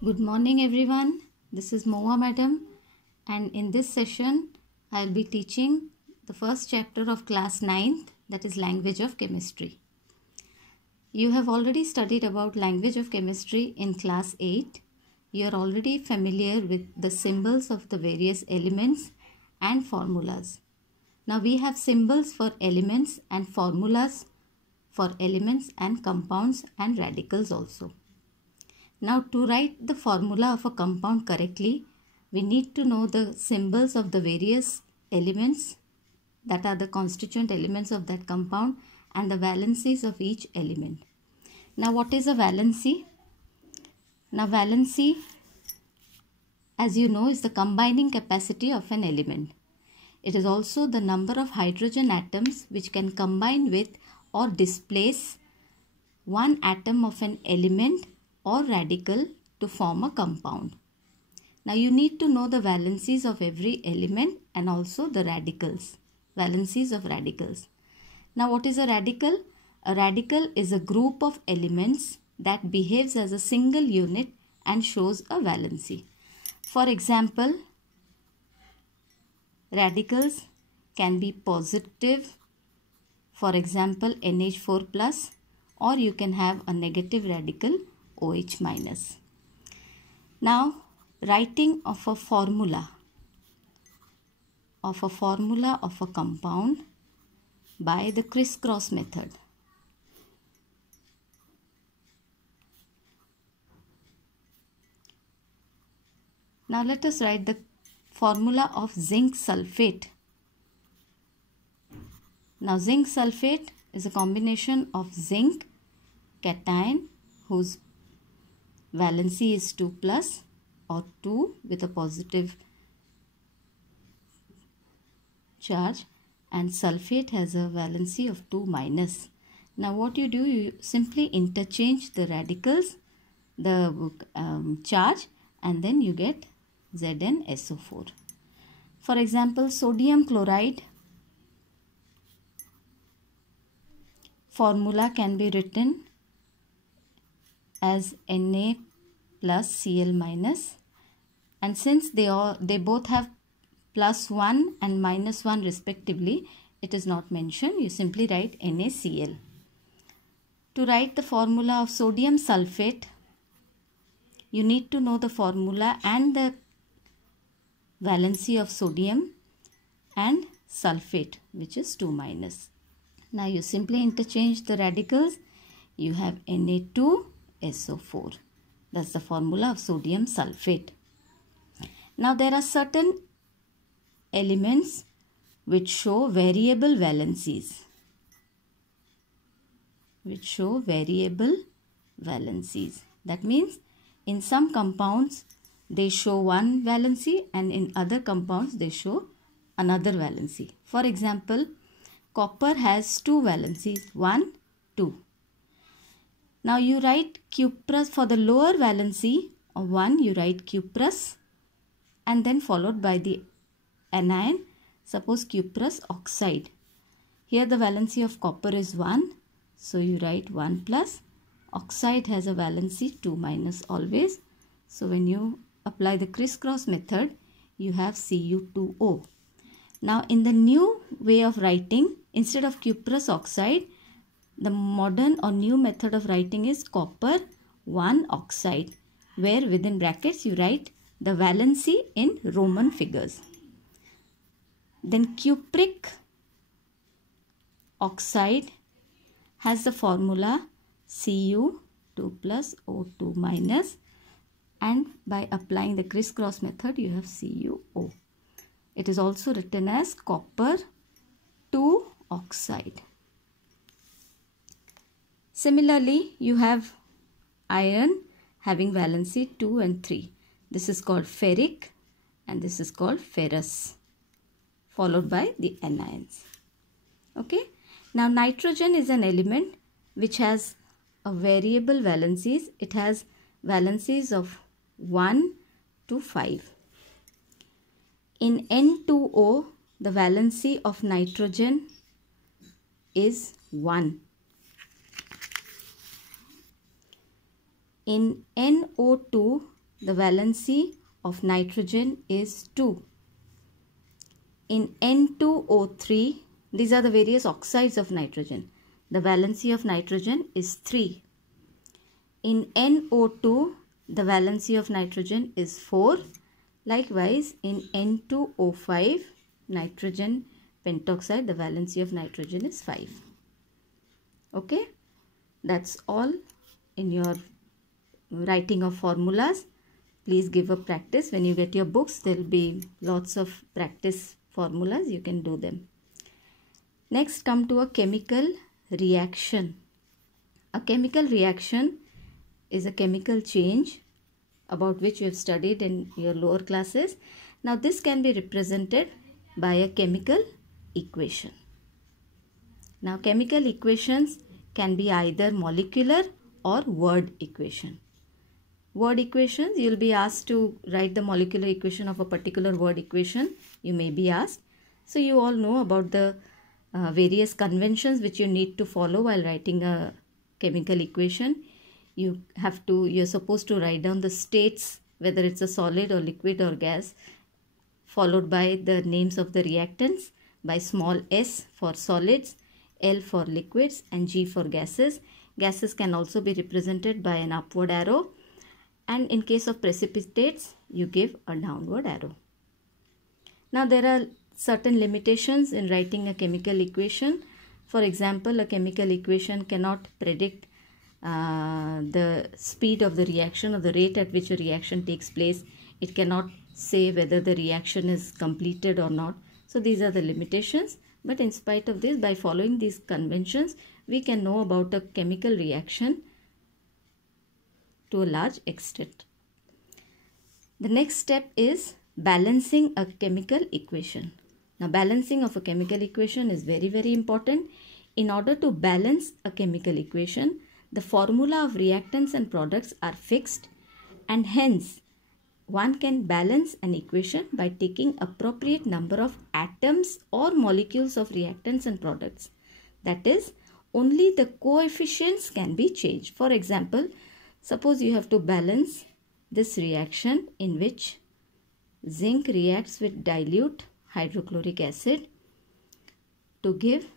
Good morning everyone. This is Moa madam, and in this session I'll be teaching the first chapter of class 9th, that is language of chemistry. You have already studied about language of chemistry in class 8. You are already familiar with the symbols of the various elements and formulas. Now we have symbols for elements and formulas for elements and compounds and radicals also. Now to write the formula of a compound correctly, we need to know the symbols of the various elements that are the constituent elements of that compound and the valencies of each element. Now what is a valency? Now valency, as you know, is the combining capacity of an element. It is also the number of hydrogen atoms which can combine with or displace one atom of an element or radical to form a compound. Now you need to know the valencies of every element and also the radicals, valencies of radicals. Now what is a radical? A radical is a group of elements that behaves as a single unit and shows a valency. For example, radicals can be positive, for example NH4 plus, or you can have a negative radical OH minus. Now writing of a formula of a compound by the crisscross method. Now let us write the formula of zinc sulfate. Now zinc sulfate is a combination of zinc cation whose valency is 2 plus or 2 with a positive charge, and sulfate has a valency of 2 minus. Now what you do, you simply interchange the radicals, the charge, and then you get ZnSO4. For example, sodium chloride formula can be written as Na plus Cl minus, and since they both have plus 1 and minus 1 respectively, it is not mentioned. You simply write NaCl. To write the formula of sodium sulfate, you need to know the formula and the valency of sodium and sulfate, which is 2 minus. Now you simply interchange the radicals. You have Na2SO4. That's the formula of sodium sulfate. Now there are certain elements which show variable valencies. That means in some compounds they show one valency and in other compounds they show another valency. For example, copper has two valencies, 1, 2. Now you write cuprous for the lower valency of 1, you write cuprous and then followed by the anion, suppose cuprous oxide. Here the valency of copper is 1, so you write 1 plus. Oxide has a valency 2 minus always. So when you apply the crisscross method, you have Cu2O. Now in the new way of writing, instead of cuprous oxide, the modern or new method of writing is copper 1 oxide, where within brackets you write the valency in Roman figures. Then cupric oxide has the formula Cu2 plus O2 minus, and by applying the crisscross method you have CuO. It is also written as copper 2 oxide. Similarly, you have iron having valency 2 and 3. This is called ferric and this is called ferrous, followed by the anions. Okay. Now nitrogen is an element which has a variable valencies. It has valencies of 1 to 5. In N2O, the valency of nitrogen is 1. In NO2, the valency of nitrogen is 2. In N2O3, these are the various oxides of nitrogen. The valency of nitrogen is 3. In NO2, the valency of nitrogen is 4. Likewise, in N2O5, nitrogen pentoxide, the valency of nitrogen is 5. Okay, that's all in your writing of formulas. Please give a practice. When you get your books, there will be lots of practice formulas. You can do them. Next, come to a chemical reaction. A chemical reaction is a chemical change about which you have studied in your lower classes. Now, this can be represented by a chemical equation. Now, chemical equations can be either molecular or word equation. Word equations, you will be asked to write the molecular equation of a particular word equation. You may be asked. So, you all know about the various conventions which you need to follow while writing a chemical equation. You're supposed to write down the states, whether it's a solid or liquid or gas, followed by the names of the reactants by small s for solids, L for liquids, and G for gases. Gases can also be represented by an upward arrow, and in case of precipitates, you give a downward arrow. Now, there are certain limitations in writing a chemical equation. For example, a chemical equation cannot predict the speed of the reaction or the rate at which a reaction takes place. It cannot say whether the reaction is completed or not. So these are the limitations. But in spite of this, by following these conventions, we can know about a chemical reaction to a large extent. The next step is balancing a chemical equation. Now, balancing of a chemical equation is very, very important. In order to balance a chemical equation, the formula of reactants and products are fixed, and hence one can balance an equation by taking appropriate number of atoms or molecules of reactants and products. That is, only the coefficients can be changed. For example, suppose you have to balance this reaction in which zinc reacts with dilute hydrochloric acid to give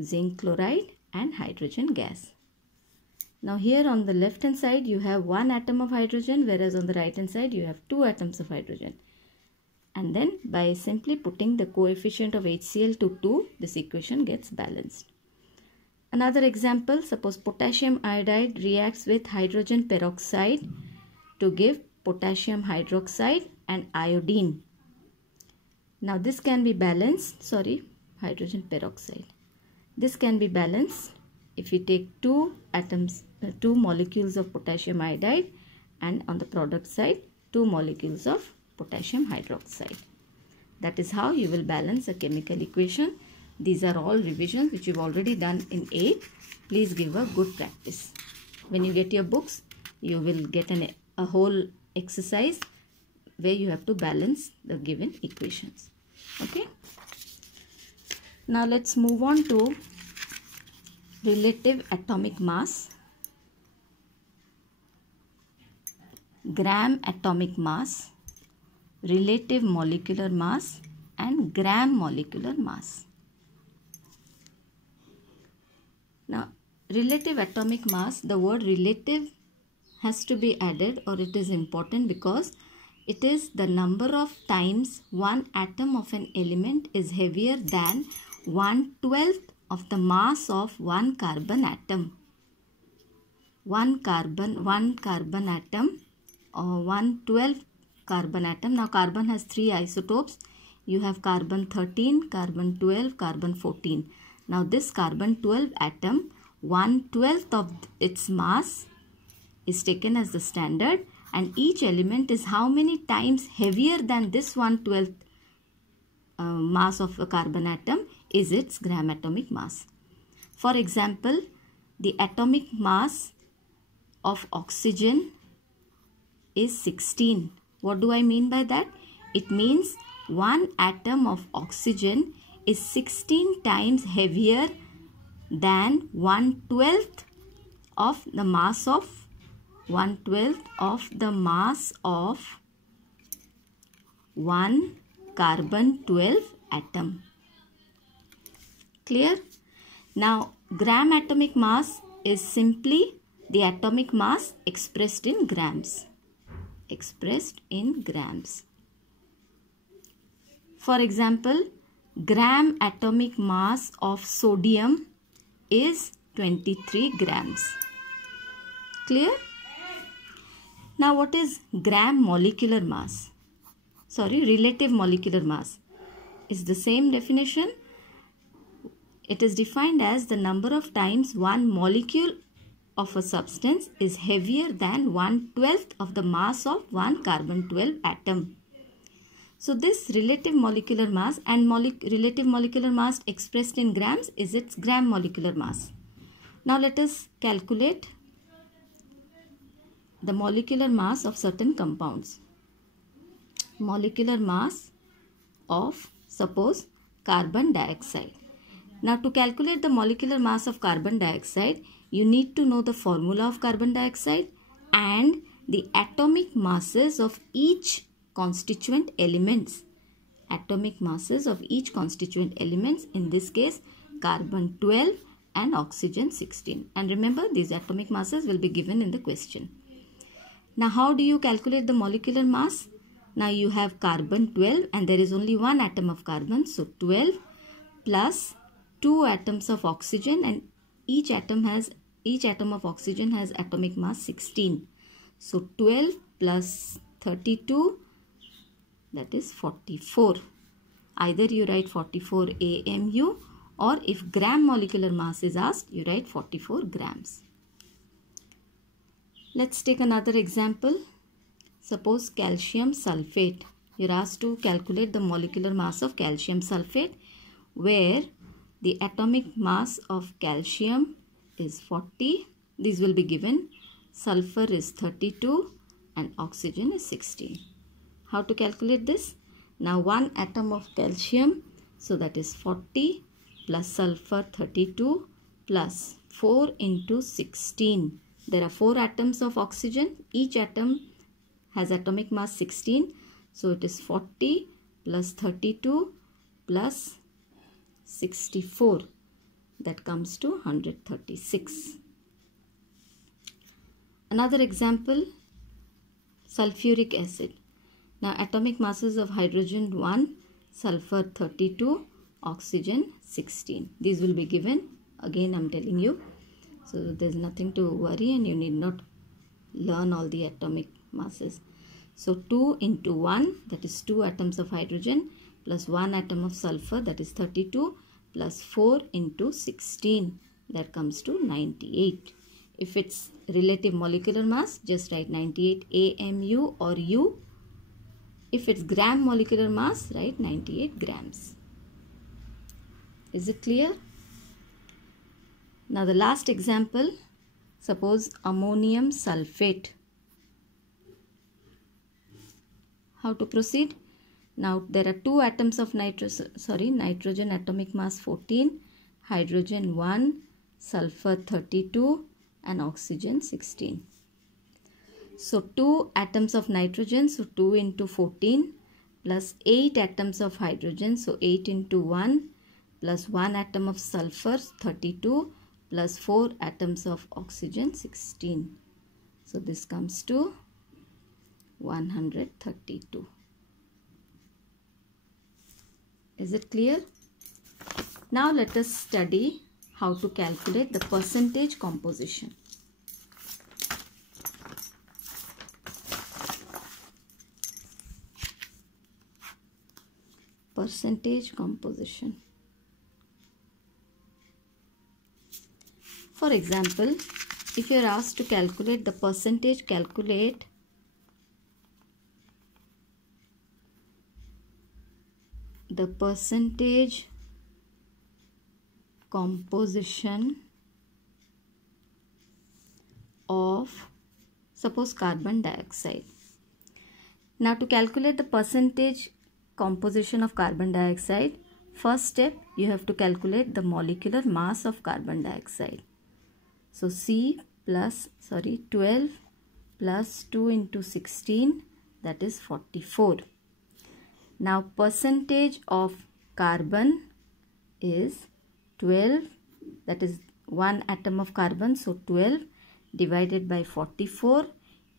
zinc chloride and hydrogen gas. Now here on the left hand side you have one atom of hydrogen, whereas on the right hand side you have two atoms of hydrogen. And then by simply putting the coefficient of HCl to 2, this equation gets balanced. Another example, suppose potassium iodide reacts with hydrogen peroxide to give potassium hydroxide and iodine. Now this can be balanced, hydrogen peroxide. This can be balanced if you take two molecules of potassium iodide, and on the product side 2 molecules of potassium hydroxide. That is how you will balance a chemical equation. These are all revisions which you've already done in 8. Please give a good practice. When you get your books, you will get a whole exercise where you have to balance the given equations. Okay. Now let's move on to relative atomic mass, gram atomic mass, relative molecular mass, and gram molecular mass. Now, relative atomic mass, the word relative has to be added, or it is important because it is the number of times one atom of an element is heavier than 1/12 of the mass of one carbon atom. One carbon atom or 1/12 carbon atom. Now carbon has 3 isotopes. You have carbon 13, carbon 12, carbon 14. Now this carbon 12 atom, 1/12 of its mass is taken as the standard, and each element is how many times heavier than this 1/12 mass of a carbon atom is its gram atomic mass. For example, the atomic mass of oxygen is 16. What do I mean by that? It means one atom of oxygen is 16 times heavier than 1/12 of the mass of 1/12 of the mass of one carbon 12 atom. Clear? Now, gram atomic mass is simply the atomic mass expressed in grams. Expressed in grams. For example, gram atomic mass of sodium is 23 grams. Clear? Now, what is gram molecular mass? Sorry, relative molecular mass is the same definition. It is defined as the number of times one molecule of a substance is heavier than 1/12 of the mass of one carbon 12 atom. So this relative molecular mass and relative molecular mass expressed in grams is its gram molecular mass. Now let us calculate the molecular mass of certain compounds. Molecular mass of, suppose, carbon dioxide. Now to calculate the molecular mass of carbon dioxide, you need to know the formula of carbon dioxide and the atomic masses of each constituent elements. Atomic masses of each constituent elements, in this case carbon 12 and oxygen 16. And remember, these atomic masses will be given in the question. Now how do you calculate the molecular mass? Now you have carbon 12 and there is only one atom of carbon. So 12 plus 2 atoms of oxygen, and each atom of oxygen has atomic mass 16. So 12 plus 32, that is 44. Either you write 44 AMU, or if gram molecular mass is asked, you write 44 grams. Let's take another example. Suppose calcium sulfate. You're asked to calculate the molecular mass of calcium sulfate, where the atomic mass of calcium is 40. These will be given. Sulfur is 32 and oxygen is 16. How to calculate this? Now one atom of calcium, so that is 40 plus sulfur 32 plus 4 into 16. There are 4 atoms of oxygen. Each atom has atomic mass 16. So it is 40 plus 32 plus 64. That comes to 136. Another example, sulfuric acid. Now atomic masses of hydrogen 1, sulfur 32, oxygen 16. These will be given. Again, I am telling you. So there is nothing to worry and you need not learn all the atomic masses. So 2 into 1, that is 2 atoms of hydrogen, plus 1 atom of sulfur, that is 32, plus 4 into 16, that comes to 98. If it's relative molecular mass, just write 98 AMU or U. If it's gram molecular mass, write 98 grams. Is it clear? Now the last example, suppose ammonium sulfate. How to proceed? Now there are 2 atoms of nitrogen atomic mass 14, hydrogen 1, sulfur 32 and oxygen 16. So 2 atoms of nitrogen, so 2 into 14 plus 8 atoms of hydrogen, so 8 into 1 plus 1 atom of sulfur 32 plus 4 atoms of oxygen 16. So this comes to 132. Is it clear? Now let us study how to calculate the percentage composition. Percentage composition. For example, if you are asked to calculate the percentage, calculate the percentage composition of, suppose, carbon dioxide. Now to calculate the percentage composition of carbon dioxide, first step you have to calculate the molecular mass of carbon dioxide. So C plus 12 plus 2 into 16, that is 44. Now percentage of carbon is 12, that is 1 atom of carbon, so 12 divided by 44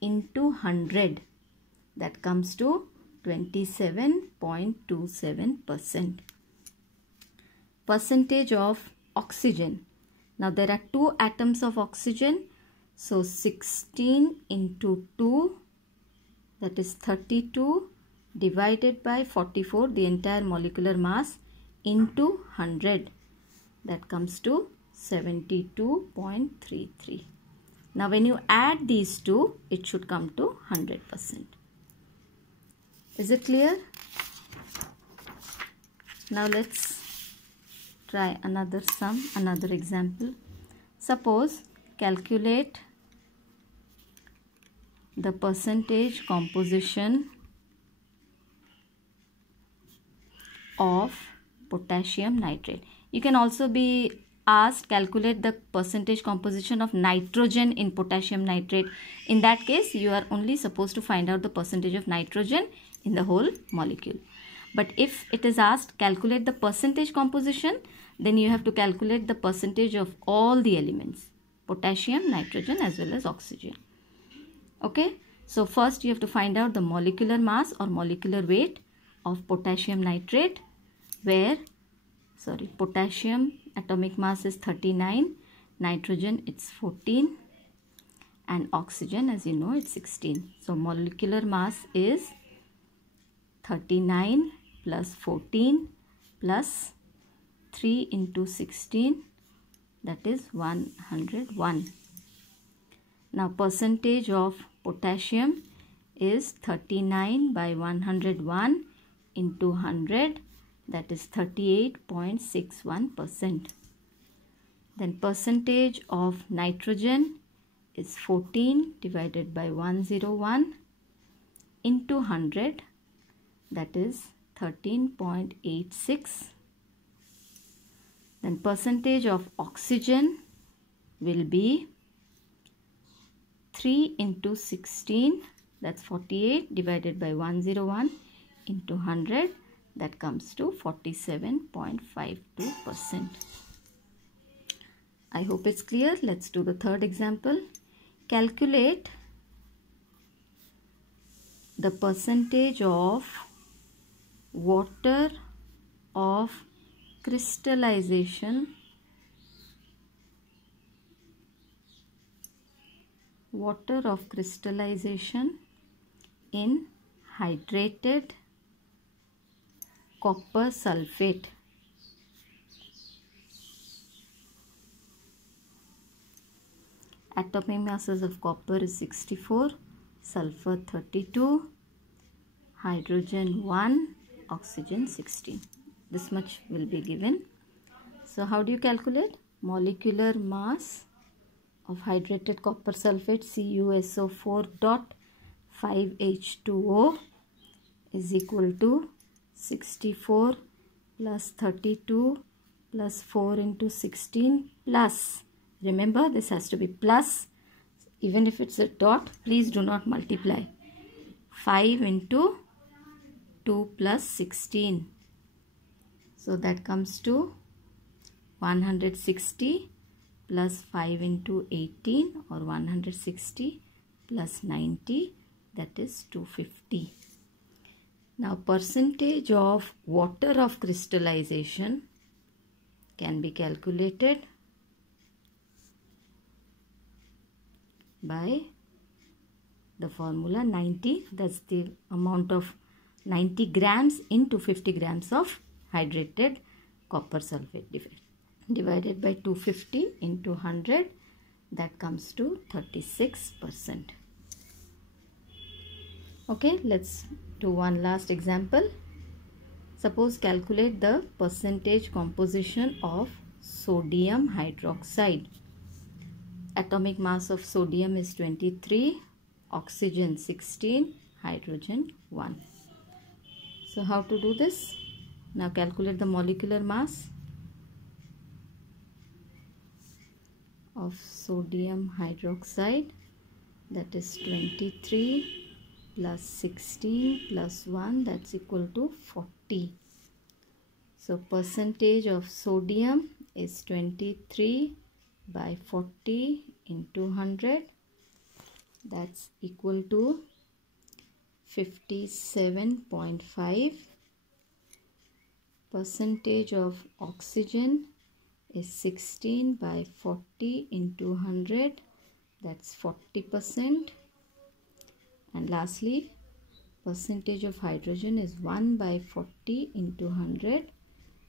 into 100, that comes to 27.27%. Percentage of oxygen. Now there are 2 atoms of oxygen, so 16 into 2, that is 32, divided by 44, the entire molecular mass, into 100, that comes to 72.33. Now when you add these two, it should come to 100%. Is it clear? Now let's try another sum, another example. Suppose calculate the percentage composition of potassium nitrate. You can also be asked calculate the percentage composition of nitrogen in potassium nitrate. In that case, you are only supposed to find out the percentage of nitrogen in the whole molecule. But if it is asked calculate the percentage composition, then you have to calculate the percentage of all the elements, potassium, nitrogen as well as oxygen. Okay, so first you have to find out the molecular mass or molecular weight of potassium nitrate, where potassium atomic mass is 39, nitrogen it's 14, and oxygen, as you know, it's 16. So molecular mass is 39 plus 14 plus 3 into 16, that is 101. Now percentage of potassium is 39 by 101 into 100, that is 38.61%. Then percentage of nitrogen is 14 divided by 101 into 100, that is 13.86. Then percentage of oxygen will be 3 into 16, that's 48 divided by 101 into 100, that comes to 47.52%. I hope it's clear. Let's do the third example. Calculate the percentage of water of crystallization in hydrated copper sulfate. Atomic masses of copper is 64, sulfur 32, hydrogen 1, oxygen 16. This much will be given. So how do you calculate? Molecular mass of hydrated copper sulfate CuSO4 dot 5H2O is equal to 64 plus 32 plus 4 into 16 plus, remember this has to be plus, even if it's a dot, please do not multiply, 5 into 2 plus 16. So that comes to 160 plus 5 into 18, or 160 plus 90, that is 250. Now percentage of water of crystallization can be calculated by the formula 90, that's the amount of 90 grams into 50 grams of hydrated copper sulfate divided by 250 into 100, that comes to 36%. Okay, let's do one last example. Suppose calculate the percentage composition of sodium hydroxide. Atomic mass of sodium is 23, oxygen 16, hydrogen 1. So how to do this? Now calculate the molecular mass of sodium hydroxide, that is 23 plus 16 plus 1, that's equal to 40. So percentage of sodium is 23 by 40 into 100, that's equal to 57.5. Percentage of oxygen is 16 by 40 into 100, that's 40%. And lastly, percentage of hydrogen is 1 by 40 into 100,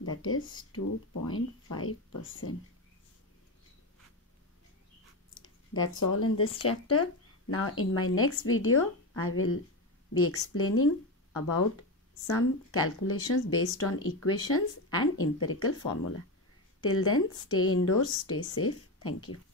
that is 2.5%. That's all in this chapter. Now in my next video, I will be explaining about some calculations based on equations and empirical formula. Till then, stay indoors, stay safe. Thank you.